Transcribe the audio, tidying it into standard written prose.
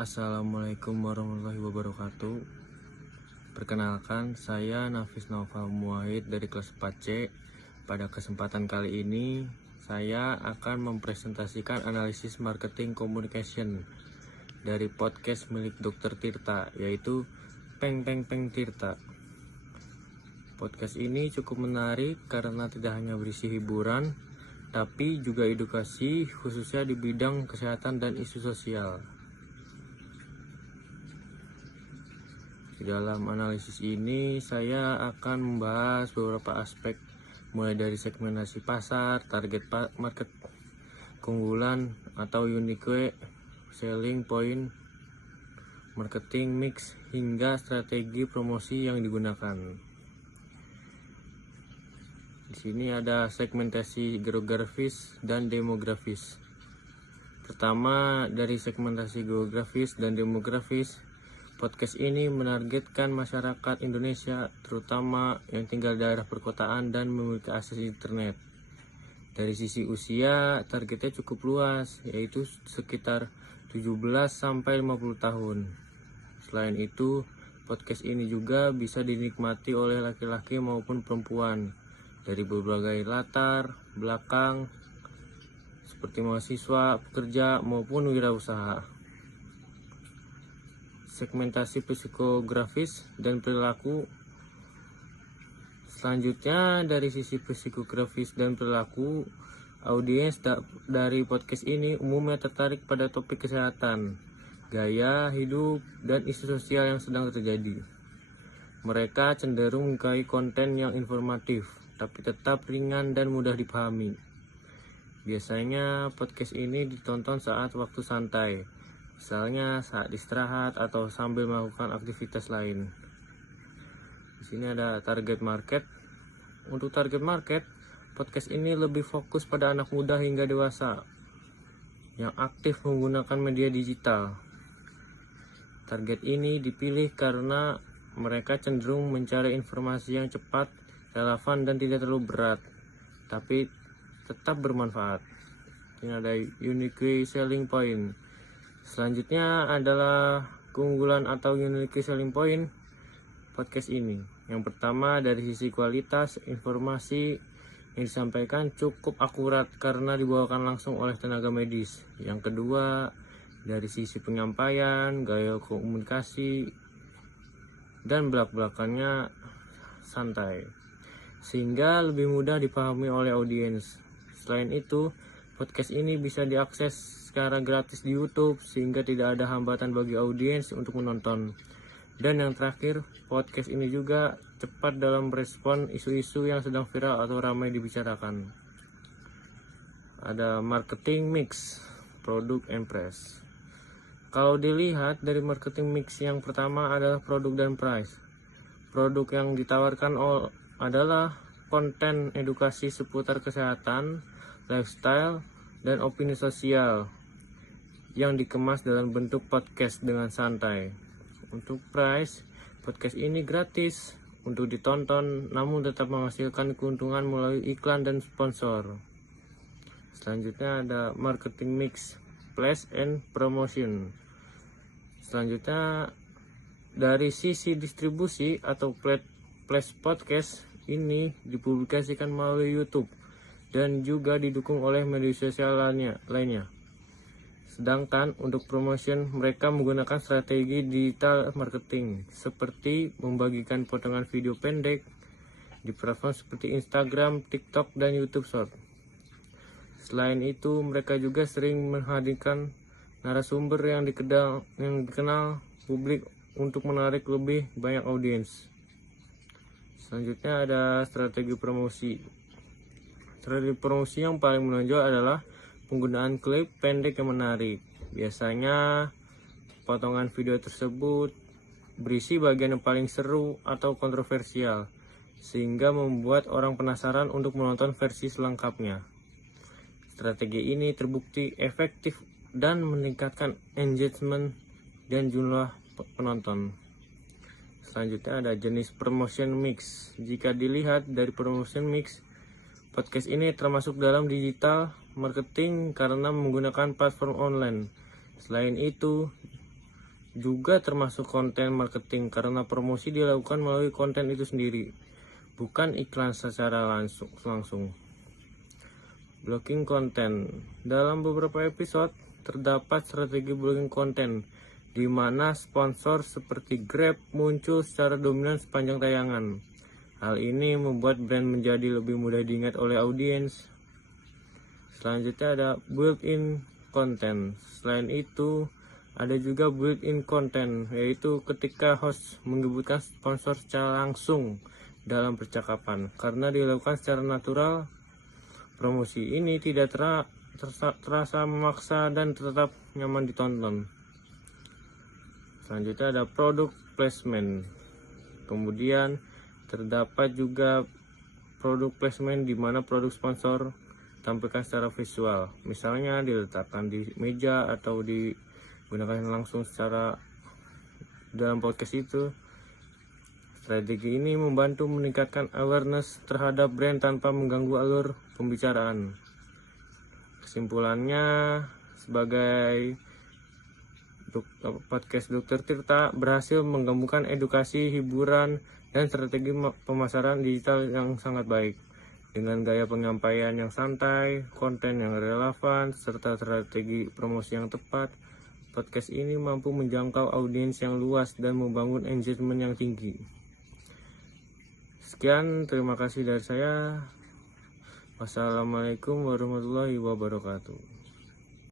Assalamualaikum warahmatullahi wabarakatuh. Perkenalkan, saya Nafis Naufal Muwahid dari kelas 4C. Pada kesempatan kali ini, saya akan mempresentasikan analisis marketing communication dari podcast milik Dr. Tirta, yaitu Peng Peng Peng Tirta. Podcast ini cukup menarik karena tidak hanya berisi hiburan, tapi juga edukasi, khususnya di bidang kesehatan dan isu sosial. Di dalam analisis ini, saya akan membahas beberapa aspek, mulai dari segmentasi pasar, target market, keunggulan atau unique selling point, marketing mix, hingga strategi promosi yang digunakan. Di sini ada segmentasi geografis dan demografis. Pertama, dari segmentasi geografis dan demografis, podcast ini menargetkan masyarakat Indonesia, terutama yang tinggal di daerah perkotaan dan memiliki akses internet. Dari sisi usia, targetnya cukup luas, yaitu sekitar 17-50 tahun. Selain itu, podcast ini juga bisa dinikmati oleh laki-laki maupun perempuan dari berbagai latar belakang, seperti mahasiswa, pekerja, maupun wirausaha. Segmentasi psikografis dan perilaku. Selanjutnya, dari sisi psikografis dan perilaku, audiens dari podcast ini umumnya tertarik pada topik kesehatan, gaya hidup, dan isu sosial yang sedang terjadi. Mereka cenderung menyukai konten yang informatif, tapi tetap ringan dan mudah dipahami. Biasanya podcast ini ditonton saat waktu santai, misalnya saat istirahat atau sambil melakukan aktivitas lain. Di sini ada target market. Untuk target market, podcast ini lebih fokus pada anak muda hingga dewasa yang aktif menggunakan media digital. Target ini dipilih karena mereka cenderung mencari informasi yang cepat, relevan, dan tidak terlalu berat, tapi tetap bermanfaat. Ini ada unique selling point. Selanjutnya adalah keunggulan atau unique selling point podcast ini. Yang pertama, dari sisi kualitas, informasi yang disampaikan cukup akurat karena dibawakan langsung oleh tenaga medis. Yang kedua, dari sisi penyampaian, gaya komunikasi, dan belak-belakannya santai, sehingga lebih mudah dipahami oleh audiens. Selain itu, podcast ini bisa diakses secara gratis di YouTube, sehingga tidak ada hambatan bagi audiens untuk menonton. Dan yang terakhir, podcast ini juga cepat dalam merespon isu-isu yang sedang viral atau ramai dibicarakan. Ada marketing mix, produk and price. Kalau dilihat dari marketing mix, yang pertama adalah produk dan price. Produk yang ditawarkan adalah konten edukasi seputar kesehatan, lifestyle, dan opini sosial yang dikemas dalam bentuk podcast dengan santai. Untuk price, podcast ini gratis untuk ditonton, namun tetap menghasilkan keuntungan melalui iklan dan sponsor. Selanjutnya ada marketing mix, place and promotion. Selanjutnya, dari sisi distribusi atau place podcast ini dipublikasikan melalui YouTube dan juga didukung oleh media sosial lainnya. Sedangkan untuk promotion, mereka menggunakan strategi digital marketing seperti membagikan potongan video pendek di platform seperti Instagram, TikTok, dan YouTube Short. Selain itu, mereka juga sering menghadirkan narasumber yang dikenal publik untuk menarik lebih banyak audiens. Selanjutnya ada strategi promosi. Strategi promosi yang paling menonjol adalah penggunaan klip pendek yang menarik. Biasanya potongan video tersebut berisi bagian yang paling seru atau kontroversial, sehingga membuat orang penasaran untuk menonton versi selengkapnya. Strategi ini terbukti efektif dan meningkatkan engagement dan jumlah penonton. Selanjutnya ada jenis promotion mix. Jika dilihat dari promotion mix, podcast ini termasuk dalam digital marketing karena menggunakan platform online. Selain itu, juga termasuk konten marketing karena promosi dilakukan melalui konten itu sendiri, bukan iklan secara langsung. Blocking konten. Dalam beberapa episode terdapat strategi blocking konten di mana sponsor seperti Grab muncul secara dominan sepanjang tayangan. Hal ini membuat brand menjadi lebih mudah diingat oleh audiens. Selanjutnya ada built-in content. Selain itu, ada juga built-in content, yaitu ketika host menyebutkan sponsor secara langsung dalam percakapan. Karena dilakukan secara natural, promosi ini tidak terasa memaksa dan tetap nyaman ditonton. Selanjutnya ada product placement. Kemudian terdapat juga produk placement di mana produk sponsor tampilkan secara visual, misalnya diletakkan di meja atau digunakan langsung secara dalam podcast itu. Strategi ini membantu meningkatkan awareness terhadap brand tanpa mengganggu alur pembicaraan. Kesimpulannya, sebagai podcast Dr. Tirta berhasil menggabungkan edukasi, hiburan, dan strategi pemasaran digital yang sangat baik. Dengan gaya penyampaian yang santai, konten yang relevan, serta strategi promosi yang tepat, podcast ini mampu menjangkau audiens yang luas dan membangun engagement yang tinggi. Sekian, terima kasih dari saya. Wassalamualaikum warahmatullahi wabarakatuh.